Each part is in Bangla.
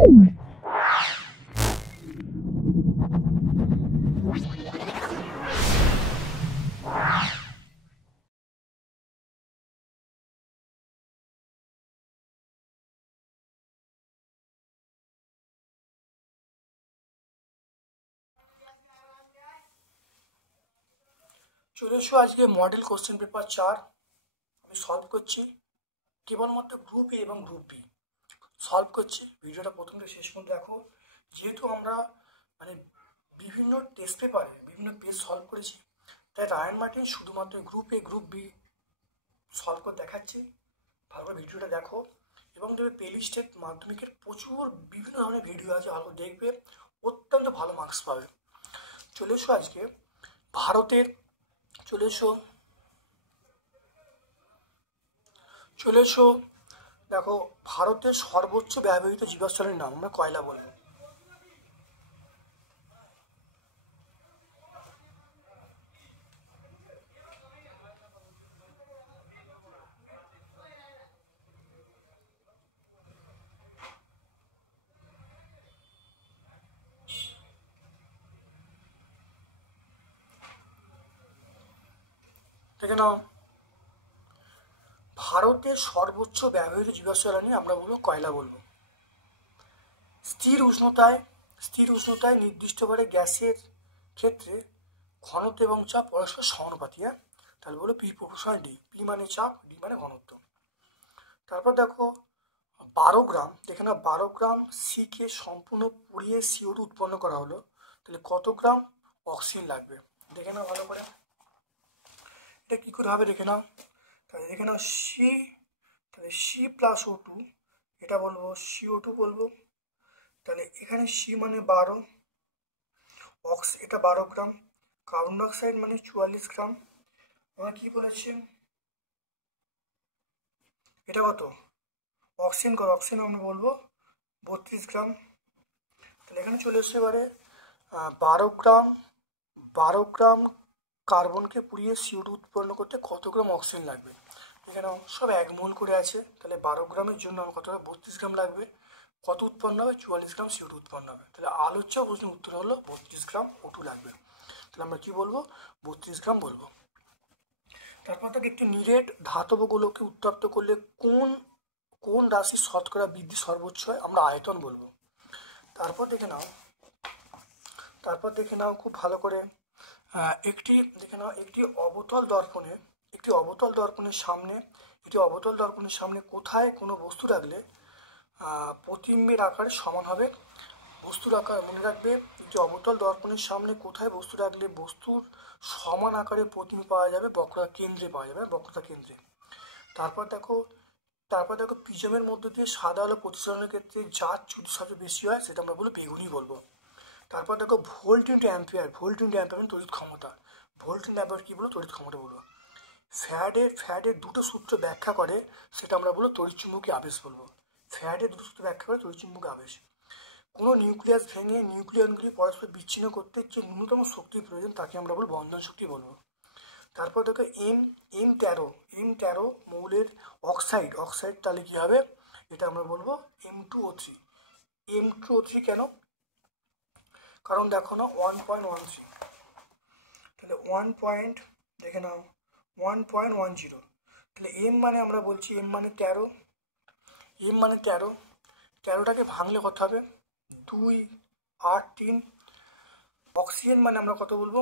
চলে এসো আজকে মডেল কোশ্চেন পেপার 4 আমি সলভ করছি কেবলমাত্র গ্রুপ এ এবং গ্রুপ বি সলভ করছি। ভিডিওটা প্রথম থেকে শেষ পর্যন্ত দেখো, যেহেতু আমরা মানে বিভিন্ন টেস্ট পেপারে বিভিন্ন পেজ সলভ করেছি, তাই রায়ান মার্টিন শুধুমাত্র group A group be solve করে দেখাচ্ছি। ভালো করে ভিডিওটা দেখো এবং দেখবে প্লেলিস্টের মাধ্যমিকের প্রচুর বিভিন্ন ধরনের ভিডিও আছে, ভালো দেখবে, অত্যন্ত ভালো মার্কস পাবে। চলে এসো আজকে ভারতের চলে এসো দেখো, ভারতের সর্বোচ্চ ব্যবহৃত জীবাশ্মের নাম আমরা কয়লা বলবো। দেখে নাও, ভারতের সর্বোচ্চ ব্যবহৃত জীবাশ্ম জ্বালানি আমরা বলবো কয়লা বলবো। স্থির উষ্ণতায় নির্দিষ্ট করে গ্যাসের ক্ষেত্রে ঘনত্ব এবং চাপ পরস্পর সমানুপাতি। তাহলে বলো পি প্রপোর্শনাল ডি। পি মানে চাপ, ডি মানে ঘনত্ব। তারপর দেখো 12 গ্রাম, দেখে না 12 গ্রাম সি কে সম্পূর্ণ পুড়িয়ে CO2 উৎপন্ন করা হলো, তাহলে কত গ্রাম অক্সিজেন লাগবে। দেখে নাও ভালো করে, এটা কী করে হবে দেখে নাও। তাহলে দেখে নাও সি, তাহলে সি প্লাস O2, এটা বলবো CO2 বলবো। তাহলে এখানে সি মানে 12, এটা 12 গ্রাম, কার্বন ডাইঅক্সাইড মানে 44 গ্রাম। আমরা কি বলেছি, এটা কত অক্সিজেন, অক্সিজেন আমরা বলবো 32 গ্রাম। তাহলে এখানে চলে এসে এবারে 12 গ্রাম কার্বনকে পুড়িয়ে CO2 উৎপন্ন করতে কত গ্রাম অক্সিজেন লাগবে। এখানে সব 1 মোল করে আছে, তাহলে 12 গ্রামের জন্য আমার কত হবে 32 গ্রাম লাগবে। কত উৎপন্ন হবে 44 গ্রাম CO2 উৎপন্ন হবে। তাহলে আলোচ্য প্রশ্নের উত্তর হলো 32 গ্রাম O2 লাগবে। তাহলে আমরা কি বলবো 32 গ্রাম বলবো। তারপর থেকে একটি নিরেট ধাতব গোলককে উত্তপ্ত করলে কোন রাশির শতকরা বৃদ্ধি সর্বোচ্চ হয়, আমরা আয়তন বলবো। তারপর দেখে নাও খুব ভালো করে, একটি অবতল দর্পণের সামনে কোথায় কোনো বস্তু রাখলে প্রতিবিম্বের আকার সমান হবে। বস্তুর আকার মনে রাখবে, একটি অবতল দর্পণের সামনে কোথায় বস্তু রাখলে বস্তুর সমান আকারে প্রতিবিম্ব পাওয়া যাবে, বক্রতা কেন্দ্রে। তারপর দেখো প্রিজমের মধ্য দিয়ে সাদা আলো প্রতিসরণের ক্ষেত্রে যার চ্যুতি সবচেয়ে বেশি হয় সেটা আমরা বলবো বেগুনি বলবো। তারপর দেখো ভোল্ট ইন্টু অ্যাম্পিয়ার মানে তড়িৎ ক্ষমতা। ভোল্ট ইন্টু অ্যাম্পিয়ার কী বলবো, তড়িৎ ক্ষমতা বলবো। ফ্যারাডের দুটো সূত্র ব্যাখ্যা করে, সেটা আমরা বলবো তড়িৎচুম্বকীয় আবেশ বলবো। ফ্যারাডের দুটো সূত্র ব্যাখ্যা করে তড়িৎচুম্বকীয় আবেশ। কোনো নিউক্লিয়াস ভেঙে নিউক্লিয়নগুলি পরস্পর বিচ্ছিন্ন করতে যে ন্যূনতম শক্তির প্রয়োজন তাকে আমরা বলবো বন্ধন শক্তি বলবো। তারপর দেখো M13 মৌলের অক্সাইড, তাহলে কী হবে, এটা আমরা বলবো M2O3। M2O3 কেন, কারণ দেখো না 1.13, তাহলে 1.10, তাহলে M মানে আমরা বলছি M মানে 13, 13টাকে ভাঙলে কত হবে 2, 8, 3। অক্সিজেন মানে আমরা কত বলবো,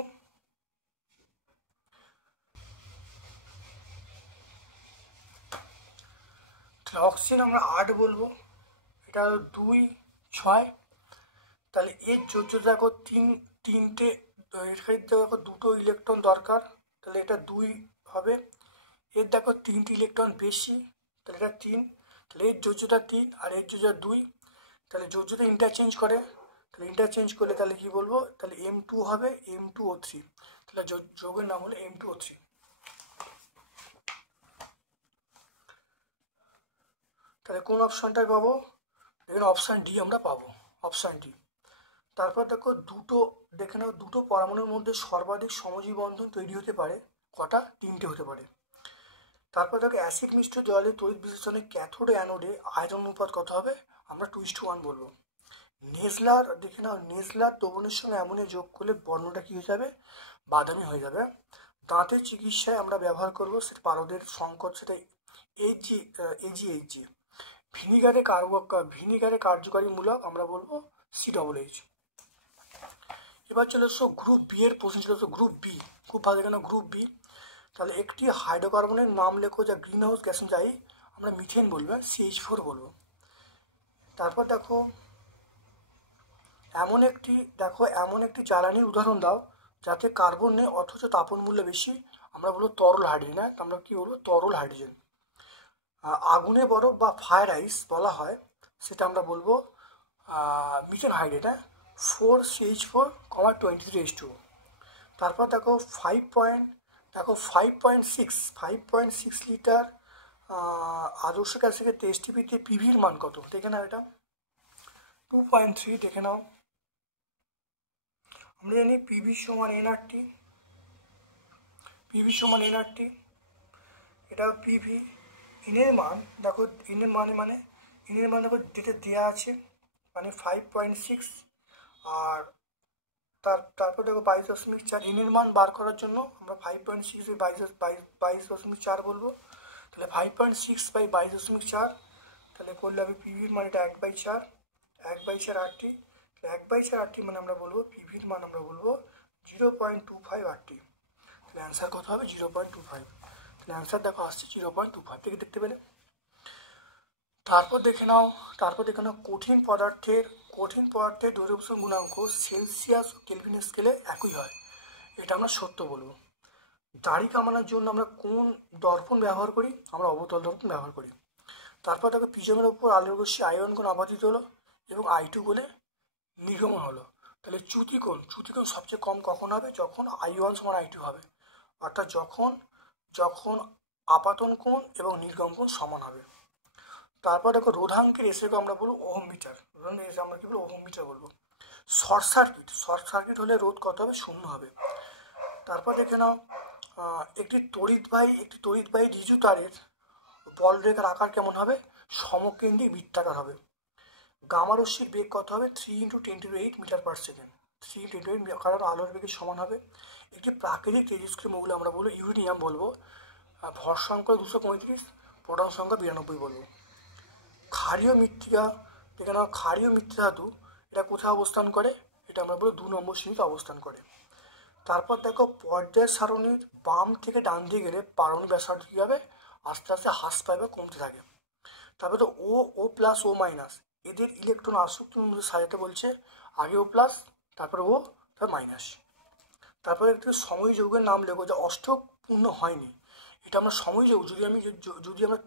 অক্সিজেন আমরা 8 বলবো, এটা 2, 6। তাহলে এর যোজ্যতা দেখো তিনটে, দেখো দুটো ইলেকট্রন দরকার, তাহলে এটা 2 হবে। এর দেখো 3টে ইলেকট্রন বেশি, তাহলে এটা 3, তাহলে এর যোজ্যতা 3 আর এর যোজ্যতা 2, তাহলে যোজ্যতা ইন্টারচেঞ্জ করলে তাহলে কি বলবো, তাহলে M2 হবে M2O3, তাহলে যৌগের নাম হলো M2O3। তাহলে কোন অপশানটা পাবো, এখানে অপশান ডি আমরা পাবো, অপশান ডি। তারপর দেখো দুটো পরমাণুর মধ্যে সর্বাধিক সমজীবী বন্ধন তৈরি হতে পারে কটা, 3টে হতে পারে। তারপর দেখো অ্যাসিড মিশ্র জলে তড়িৎ বিশ্লেষণে ক্যাথোড অ্যানোডে আয়তন অনুপাত কত হবে, আমরা 2:1 বলবো। নেজলার দেখে নাও, নেজলার দ্রবণের সঙ্গে অ্যামোনিয়া যোগ করলে বর্ণটা কী হয়ে যাবে, বাদামি হয়ে যাবে। দাঁতের চিকিৎসায় আমরা ব্যবহার করব সেটা পারদের সংকট, সেটা এজিএইচজি। ভিনিগারে কার্যকারীমূলক আমরা বলবো COOH। এবার চলে এসো গ্রুপ বি এর প্রশ্ন, চলে এসো গ্রুপ বি, খুব ভালো কেন গ্রুপ বি। তাহলে একটি হাইড্রোকার্বনের নাম লেখো যা গ্রিন হাউস গ্যাস যাই, আমরা মিথেন বলবো, CH4 বলবো। তারপর দেখো এমন একটি জ্বালানির উদাহরণ দাও যাতে কার্বন নেই অথচ তাপন মূল্য বেশি, আমরা বলবো তরল হাইড্রোজেন। আমরা কি বলবো, তরল হাইড্রোজেন। আগুনে বরফ বা ফায়ার আইস বলা হয়, সেটা আমরা বলবো মিথেন হাইড্রেট, 4CH4, 23H2O। তারপর দেখো 5.6 লিটার আদর্শ গ্যাসের টেস্টিপিতে পিভির মান কত, দেখে নাও এটা 2.3, দেখে নাও। আমরা জানি পিভি সমান এনআরটি, এটা পিভি। ইনের মান দেখো, ইনের মান দেখো যেটা দেওয়া আছে, মানে 5.6, আর তারপর দেখো 22.4। ইনের মান বার করার জন্য আমরা 5.6 বাই 22.4 বলবো। তাহলে 5.6 বাই 22.4, তাহলে করলে হবে পিভির মান এটা 1/4, 1/4 RT। 1/4 RT মানে আমরা বলবো পিভির মান আমরা বলবো 0.25 RT। তাহলে অ্যান্সার কত হবে, 0.25। তাহলে অ্যান্সার দেখো আসছে 0.25, থেকে দেখতে পেলে। তারপর দেখে নাও কঠিন পদার্থের দ্রব্যপ্রসারণ গুণাঙ্ক সেলসিয়াস ও কেলভিন স্কেলে একই হয়, এটা আমরা সত্য বলবো। দাড়ি কামানোর জন্য আমরা কোন দর্পণ ব্যবহার করি, আমরা অবতল দর্পণ ব্যবহার করি। তারপর দেখো প্রিজমের উপর আলোর রশ্মি I1 কোণ আপাতিত হলো এবং I2 কোণে নির্গমন হলো, তাহলে চ্যুতিকোণ সবচেয়ে কম কখন হবে, যখন I1 সমান I2 হবে, অর্থাৎ যখন আপাতন কোণ এবং নির্গমন কোণ সমান হবে। তারপর দেখো রোধাঙ্কের এসেকে আমরা বলবো ওহম মিটার, আমরা কি বলবো, ওহম মিটার বলবো। শর্ট সার্কিট হলে রোধ কত হবে, 0 হবে। তারপর দেখে নাও একটি তড়িৎবাহী ঋজু তারের বলরেখার আকার কেমন হবে, সমকেন্দ্রিক বৃত্তাকার হবে। গামা রশ্মির বেগ কত হবে, 3 × 10⁸ মিটার/সেকেন্ড, 3 × 10⁸, কারণ আলোর বেগের সমান হবে। একটি প্রাকৃতিক তেজস্ক্রিয় মৌল আমরা বলবো ইউরেনিয়াম বলবো, ভর সংখ্যা 235, প্রোটন সংখ্যা 92 বলবো। ক্ষারীয় মৃত্তিকা, দেখে নাও ক্ষারীয় মৃত্তিকা ধাতু এটা কোথায় অবস্থান করে, এটা আমরা বলবো 2 নম্বর শ্রেণীতে অবস্থান করে। তারপর দেখো পর্যায় সারণীর বাম থেকে ডান দিকে গেলে পারমাণবিক ব্যাসার্ধ কী হবে, আস্তে আস্তে হ্রাস পায় বা কমতে থাকে। তারপর তো O+O- এদের ইলেকট্রন আসক্তি অনুযায়ী সাজাতে বলছে, আগে O+, তারপর O, তারপর মাইনাস। তারপরে একটু সময় যৌগের নাম লেখো যে অষ্টক পূর্ণ হয়নি, এটা আমরা সময় যৌগ, যদি আমরা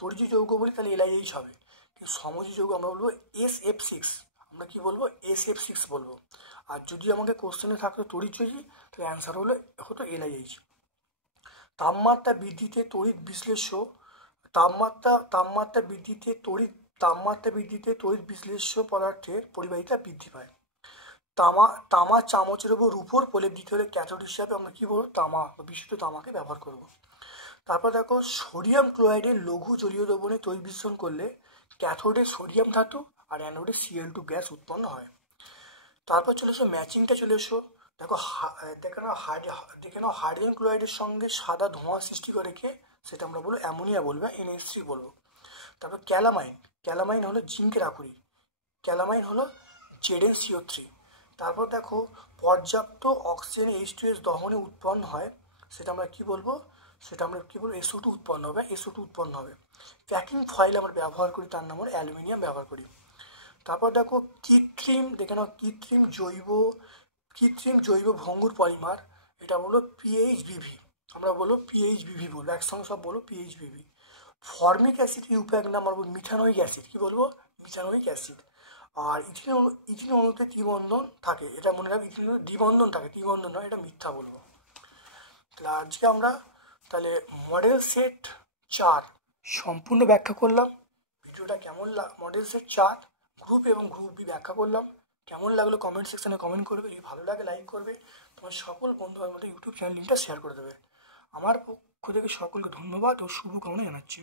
তড়িৎ যৌগ বলি তাহলে LiH হবে, কিন্তু সমযোজী যৌগ আমরা বলবো SF6, আমরা কি বলবো, SF6 বলবো। আর যদি আমাকে কোশ্চেনে থাকতো তড়িৎযোজী, তাহলে অ্যান্সার হতো LiH। তাপমাত্রা বৃদ্ধিতে তড়িৎ বিশ্লেষ্য পদার্থের পরিবাহিতা বৃদ্ধি পায়। তামা চামচের উপর রূপোর প্রলেপ দিতে হলে ক্যাথোড হিসাবে আমরা কি বলবো, তামা বা বিশুদ্ধ তামাকে ব্যবহার করব। তারপর দেখো সোডিয়াম ক্লোরাইডের লঘু জলীয় দ্রবণে তড়িৎ বিশ্লেষণ করলে ক্যাথোডে সোডিয়াম ধাতু আর অ্যানোডে Cl2 গ্যাস উৎপন্ন হয়। তারপর চলে এসো ম্যাচিংটা, চলে এসো দেখো দেখে নাও হাইড্রোজেন ক্লোরাইডের সঙ্গে সাদা ধোঁয়া সৃষ্টি করে কে, সেটা আমরা বলবো অ্যামোনিয়া বলবো, NH3 বলবো। তারপর ক্যালামাইন হলো জিঙ্কের আকরি, ক্যালামাইন হলো ZnCO3। তারপর দেখো পর্যাপ্ত অক্সিজেন H2S দহনে উৎপন্ন হয়, সেটা আমরা কি বলবো, SO2 উৎপন্ন হবে। প্যাকিং ফয়েল আমরা ব্যবহার করি, তার নাম অ্যালুমিনিয়াম ব্যবহার করি। তারপর দেখো কৃত্রিম জৈব ভঙ্গুর পলিমার, এটা বলো PHBV, আমরা বলবো PHBV বলবো, একসঙ্গে সব বলবো PHBV। ফর্মিক অ্যাসিড ইউপ্যাক নাম আমরা বলবো মিথানোয়িক অ্যাসিড, কি বলবো, মিথানোয়িক অ্যাসিড। আর ইথিন অণুতে ত্রিবন্ধন থাকে, এটা মনে রাখবে, ইথিন অণুতে দ্বিবন্ধন থাকে, ত্রিবন্ধন নয়, এটা মিথ্যা বলবো। তাহলে আজকে আমরা মডেল সেট 4 সম্পূর্ণ ব্যাখ্যা করলাম। ভিডিওটা কেমন মডেল সেট 4 গ্রুপ এবং গ্রুপ বি ব্যাখ্যা করলাম, কেমন লাগলো কমেন্ট সেকশনে কমেন্ট করবে, যদি ভালো লাগে লাইক করবে, তোমার সকল বন্ধুদের মধ্যে ইউটিউব চ্যানেল লিঙ্কটা শেয়ার করে দেবে। আমার পক্ষ থেকে সকলকে ধন্যবাদ ও শুভকামনা জানাচ্ছি।